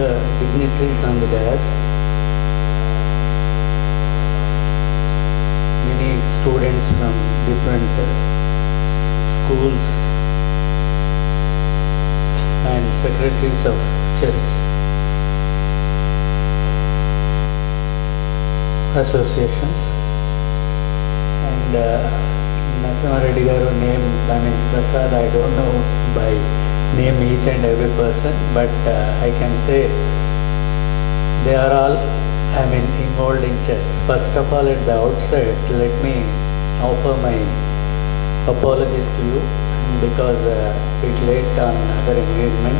the dignitaries on the dais, many students from different schools and secretaries of chess associations, and Narasimha Reddy garu name, Prasad, I don't know by name each and every person, but I can say they are all involved in chess. First of all, at the outset, let me offer my apologies to you because bit late on other engagement,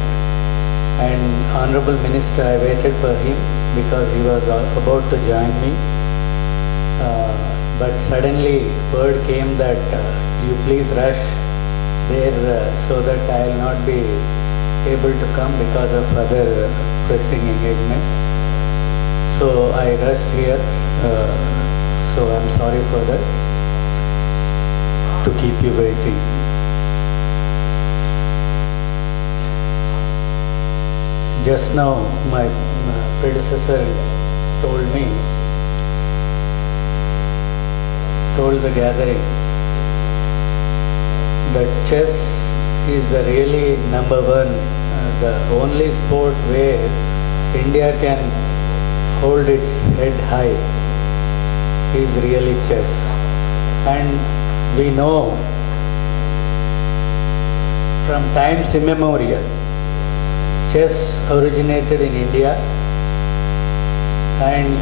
and Honorable Minister, I waited for him because he was about to join me, but suddenly word came that you please rush there so that I will not be able to come because of other pressing engagement. So I rushed here, so I'm sorry for that, to keep you waiting. Just now my predecessor told the gathering that chess is a really number one, the only sport where India can hold its head high is really chess. And we know from times immemorial, chess originated in India, and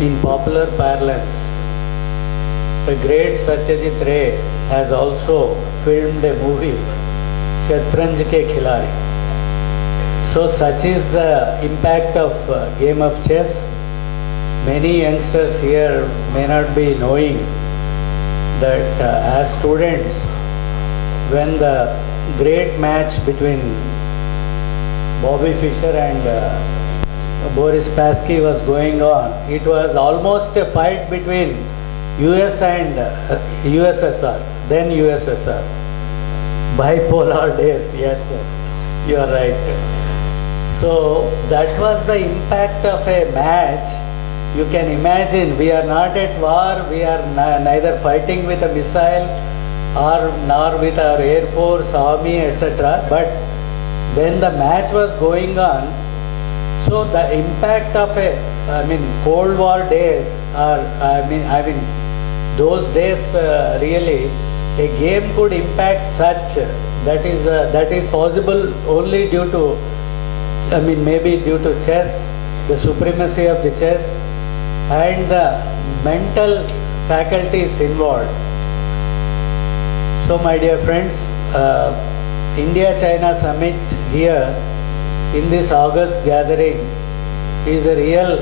in popular parlance, the great Satyajit Ray has also filmed a movie, Shatranj Ke Khilari. So such is the impact of game of chess. Many youngsters here may not be knowing that as students, when the great match between Bobby Fischer and Boris Spassky was going on, it was almost a fight between US and USSR, then USSR. Bipolar days, yes, sir. You are right. So that was the impact of a match. You can imagine, we are not at war, we are neither fighting with a missile nor with our Air Force, Army, etc. But when the match was going on, so the impact of Cold War days, those days really, a game could impact such that is possible only due to, maybe due to chess, the supremacy of the chess, and the mental faculties involved. So, my dear friends, India-China summit here in this August gathering is a real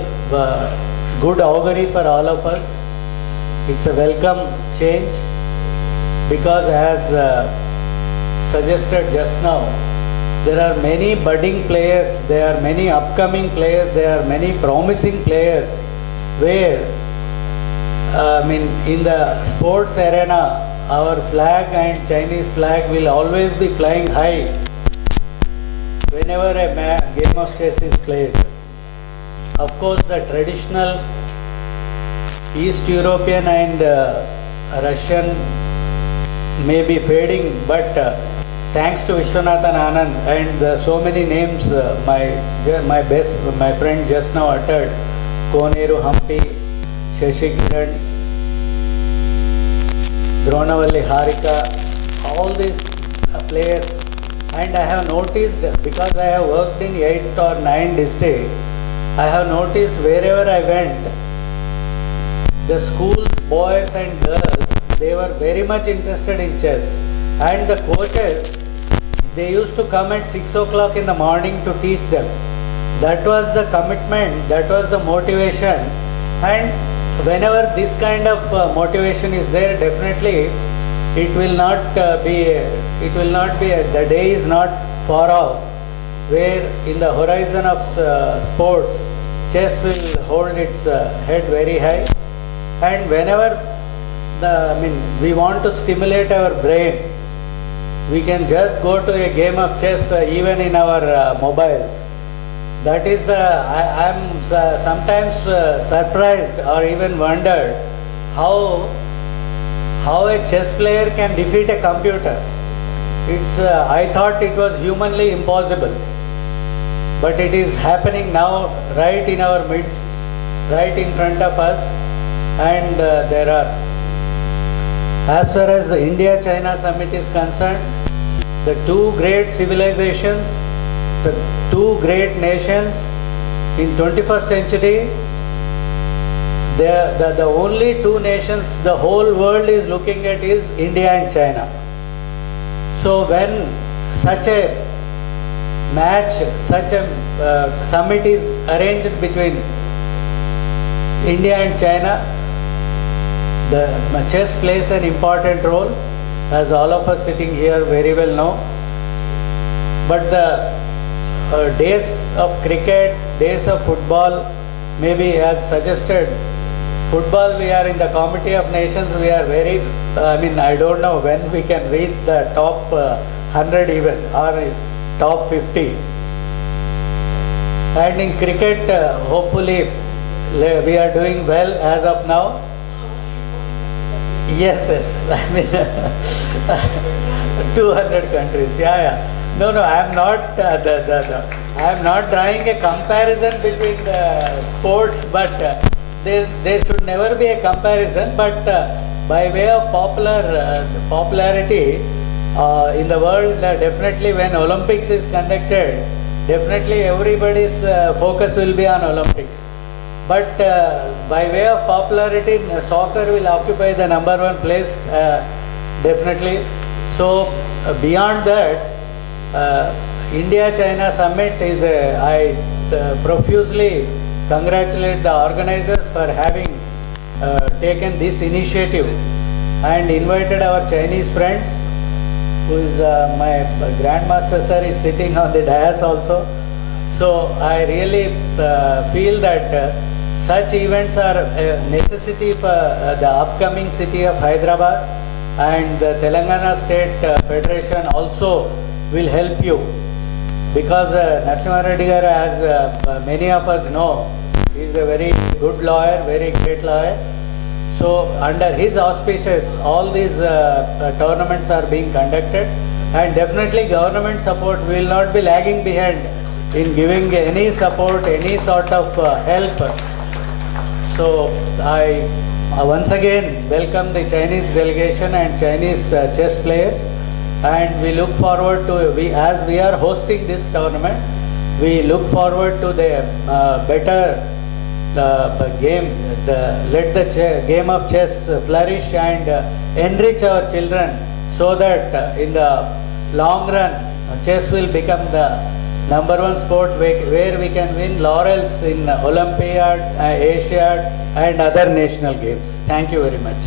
good augury for all of us. It's a welcome change because, as suggested just now, there are many budding players, there are many upcoming players, there are many promising players where, in the sports arena, our flag and Chinese flag will always be flying high whenever a game of chess is played. Of course, the traditional East European and Russian may be fading, but thanks to Vishwanathan Anand and so many names my friend just now uttered, Koneru Hampi, Shashi Kiran, Dronavalli Harika, all these players, and I have noticed, because I have worked in 8 or 9 districts, I have noticed wherever I went, the school boys and girls, they were very much interested in chess, and the coaches, they used to come at 6 o'clock in the morning to teach them. That was the commitment, that was the motivation, and whenever this kind of motivation is there, definitely it will not be, the day is not far off where in the horizon of sports, chess will hold its head very high, and whenever we want to stimulate our brain, We can just go to a game of chess even in our mobiles. That is the, I'm sometimes surprised or even wondered how a chess player can defeat a computer. It's, I thought it was humanly impossible. But it is happening now right in our midst, right in front of us. And there are, as far as the India-China summit is concerned, the two great civilizations, the two great nations in 21st century, the only two nations the whole world is looking at is India and China. So when such a match, such a summit is arranged between India and China, the chess plays an important role, as all of us sitting here very well know. But the days of cricket, days of football, maybe as suggested, football we are in the Committee of Nations, we are very, I don't know when we can reach the top 100 even, or top 50. And in cricket, hopefully we are doing well as of now. Yes, 200 countries, yeah. No, I am not, I am not drawing a comparison between the sports, but there should never be a comparison, but by way of popularity in the world, definitely when Olympics is conducted, definitely everybody's focus will be on Olympics. But by way of popularity, soccer will occupy the number one place, definitely. So beyond that, India-China summit is I profusely congratulate the organizers for having taken this initiative and invited our Chinese friends, who is my grandmaster sir is sitting on the dais also. So I really feel that such events are a necessity for the upcoming city of Hyderabad, and the Telangana State Federation also will help you, because Narasimha Reddy garu, as many of us know, is a very good lawyer, very great lawyer. So under his auspices, all these tournaments are being conducted, and definitely government support will not be lagging behind in giving any support, any sort of help. So I once again welcome the Chinese delegation and Chinese chess players, and we look forward to, as we are hosting this tournament, we look forward to the better game, let the game of chess flourish and enrich our children, so that in the long run chess will become the number one sport where we can win laurels in Olympiad, Asiad and other national games. Thank you very much.